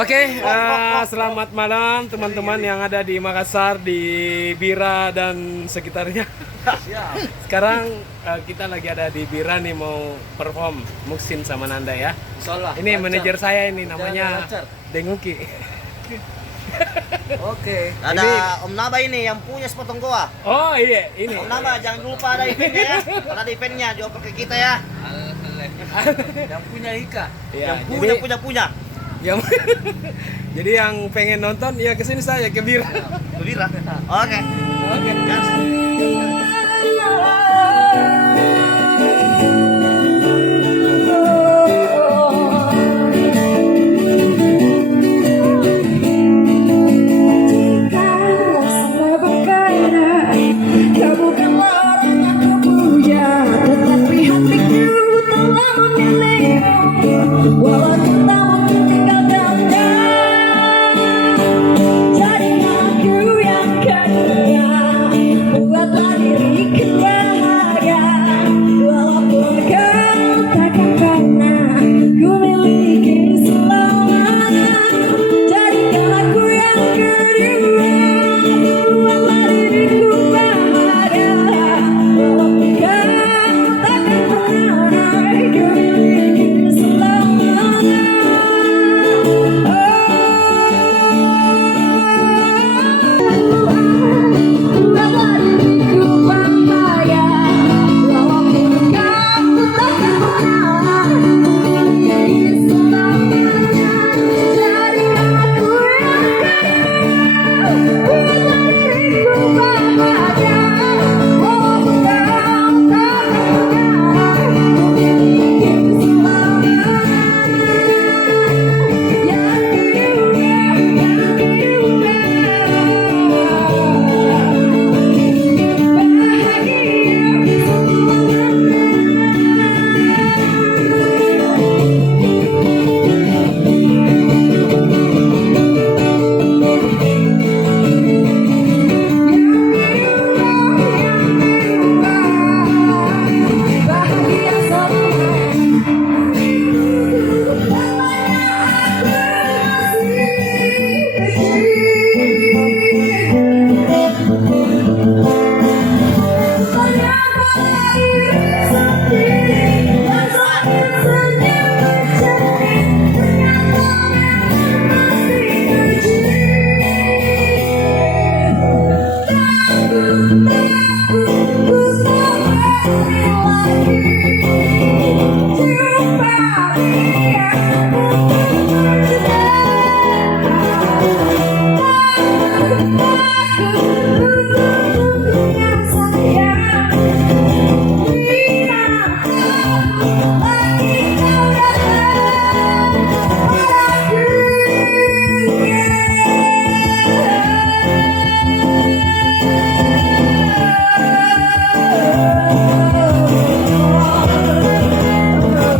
Oke, selamat malam teman-teman yang ada di Makassar, di Bira dan sekitarnya. Sekarang kita lagi ada di Bira nih, mau perform Muksin sama Nanda ya. Ini manajer saya ini namanya Denguki. Oke. Ada Om Naba ini yang punya sepotong goa. Oh iya, ini. Om Naba jangan lupa ada eventnya ya. Kalau ada eventnya dioper ke kita ya. Yang punya Ika. Ya, Yang punya. yang jadi yang pengen nonton ya kesini saya ke Bira. Bira. Oke. Oke. Gas.